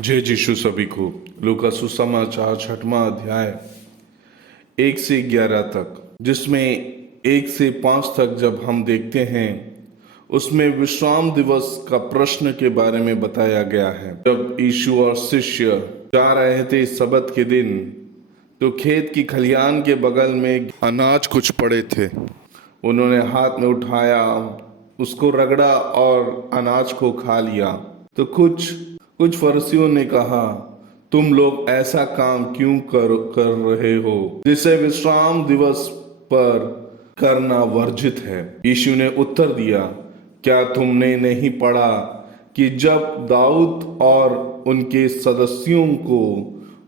जय यीशु सभी को। लूका सुसमाचार 6वां अध्याय 1 से 11 तक, जिसमें 1 से 5 तक जब हम देखते हैं उसमें विश्राम दिवस का प्रश्न के बारे में बताया गया है। जब यीशु और शिष्य जा रहे थे सबत के दिन, तो खेत की खलिहान के बगल में अनाज कुछ पड़े थे। उन्होंने हाथ में उठाया, उसको रगड़ा और अनाज को खा लिया। तो कुछ फरीसियों ने कहा, तुम लोग ऐसा काम क्यों कर रहे हो जिसे विश्राम दिवस पर करना वर्जित है। यीशु ने उत्तर दिया, क्या तुमने नहीं पढ़ा कि जब दाऊद और उनके सदस्यों को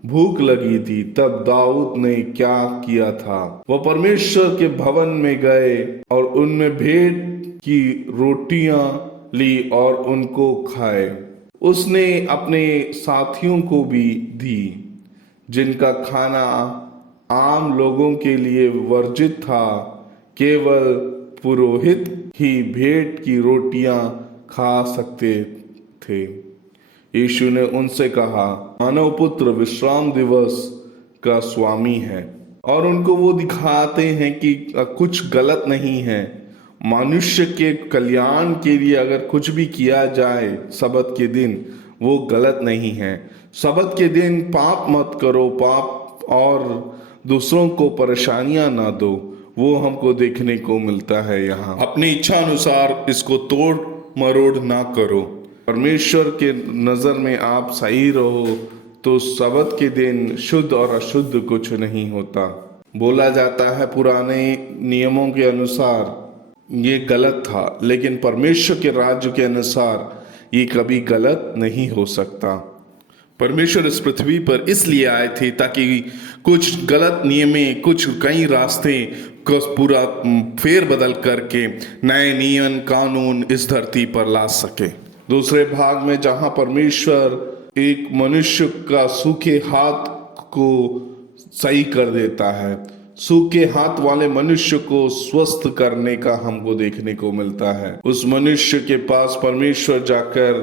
भूख लगी थी तब दाऊद ने क्या किया था? वह परमेश्वर के भवन में गए और उनमें भेंट की रोटियां ली और उनको खाए। उसने अपने साथियों को भी दी, जिनका खाना आम लोगों के लिए वर्जित था। केवल पुरोहित ही भेंट की रोटियां खा सकते थे। यीशु ने उनसे कहा, मानव पुत्र विश्राम दिवस का स्वामी है। और उनको वो दिखाते हैं कि कुछ गलत नहीं है। मनुष्य के कल्याण के लिए अगर कुछ भी किया जाए सबत के दिन, वो गलत नहीं है। सबत के दिन पाप मत करो, पाप और दूसरों को परेशानियां ना दो, वो हमको देखने को मिलता है। यहाँ अपनी इच्छा अनुसार इसको तोड़ मरोड़ ना करो। परमेश्वर के नजर में आप सही रहो तो सबत के दिन शुद्ध और अशुद्ध कुछ नहीं होता। बोला जाता है पुराने नियमों के अनुसार ये गलत था, लेकिन परमेश्वर के राज्य के अनुसार ये कभी गलत नहीं हो सकता। परमेश्वर इस पृथ्वी पर इसलिए आए थे ताकि कुछ गलत नियमें, कुछ कई रास्ते को पूरा फेर बदल करके नए नियम कानून इस धरती पर ला सके। दूसरे भाग में जहां परमेश्वर एक मनुष्य का सूखे हाथ को सही कर देता है, सूखे हाथ वाले मनुष्य को स्वस्थ करने का हमको देखने को मिलता है। उस मनुष्य के पास परमेश्वर जाकर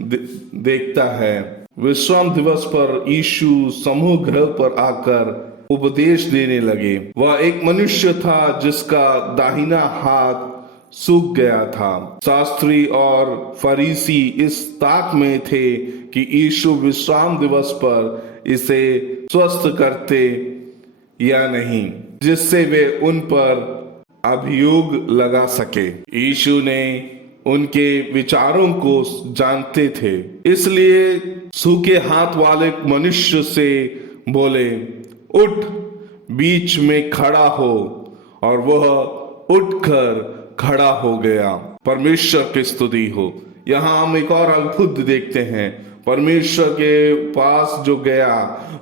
देखता है। विश्राम दिवस पर यीशु समूह गृह पर आकर उपदेश देने लगे। वह एक मनुष्य था जिसका दाहिना हाथ सूख गया था। शास्त्री और फरीसी इस ताक में थे कि यीशु विश्राम दिवस पर इसे स्वस्थ करते या नहीं, जिससे वे उन पर अभियोग लगा सके। यीशु ने उनके विचारों को जानते थे, इसलिए सूखे हाथ वाले मनुष्य से बोले, उठ, बीच में खड़ा हो। और वह उठकर खड़ा हो गया। परमेश्वर की स्तुति हो। यहाँ हम एक और अद्भुत देखते हैं। परमेश्वर के पास जो गया,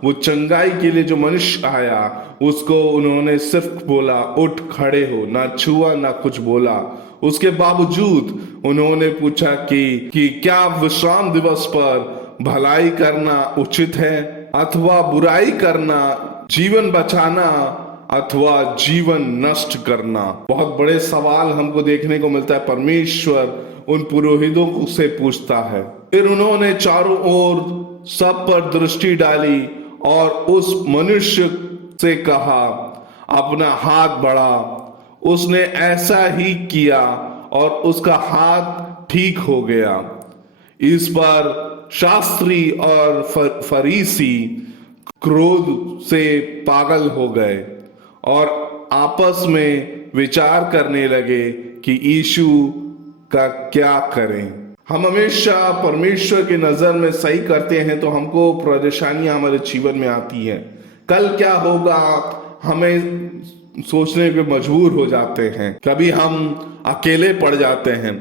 वो चंगाई के लिए जो मनुष्य आया, उसको उन्होंने सिर्फ बोला, उठ, खड़े हो, ना छुआ ना कुछ बोला। उसके बावजूद उन्होंने पूछा कि क्या विश्राम दिवस पर भलाई करना उचित है अथवा बुराई करना, जीवन बचाना अथवा जीवन नष्ट करना। बहुत बड़े सवाल हमको देखने को मिलता है। परमेश्वर उन पुरोहितों से पूछता है। फिर उन्होंने चारों ओर सब पर दृष्टि डाली और उस मनुष्य से कहा, अपना हाथ बढ़ा। उसने ऐसा ही किया और उसका हाथ ठीक हो गया। इस पर शास्त्री और फरीसी क्रोध से पागल हो गए और आपस में विचार करने लगे कि यीशु का क्या करें। हम हमेशा परमेश्वर की नजर में सही करते हैं तो हमको परेशानियां हमारे जीवन में आती हैं। कल क्या होगा हमें सोचने पे मजबूर हो जाते हैं। कभी हम अकेले पड़ जाते हैं।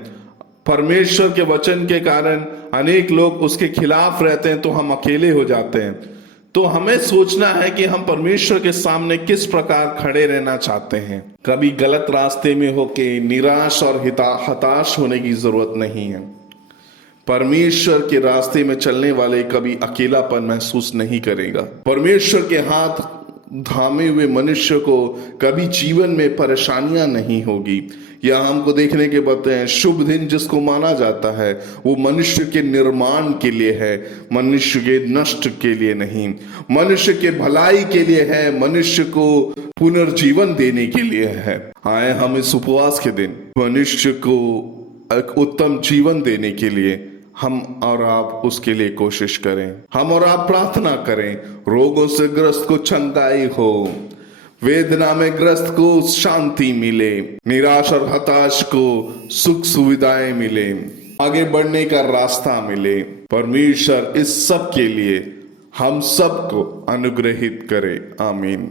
परमेश्वर के वचन के कारण अनेक लोग उसके खिलाफ रहते हैं तो हम अकेले हो जाते हैं। तो हमें सोचना है कि हम परमेश्वर के सामने किस प्रकार खड़े रहना चाहते हैं। कभी गलत रास्ते में होके निराश और हताश होने की जरूरत नहीं है। परमेश्वर के रास्ते में चलने वाले कभी अकेलापन महसूस नहीं करेगा। परमेश्वर के हाथ धामे हुए मनुष्य को कभी जीवन में परेशानियां नहीं होगी। यह हमको देखने के बताते हैं शुभ दिन जिसको माना जाता है वो मनुष्य के निर्माण के लिए है, मनुष्य के नष्ट के लिए नहीं, मनुष्य के भलाई के लिए है, मनुष्य को पुनर्जीवन देने के लिए है। आए हम इस उपवास के दिन मनुष्य को एक उत्तम जीवन देने के लिए हम और आप उसके लिए कोशिश करें, हम और आप प्रार्थना करें। रोगों से ग्रस्त को चंगाई हो, वेदना में ग्रस्त को शांति मिले, निराश और हताश को सुख सुविधाएं मिले, आगे बढ़ने का रास्ता मिले। परमेश्वर इस सब के लिए हम सबको अनुग्रहित करे। आमीन।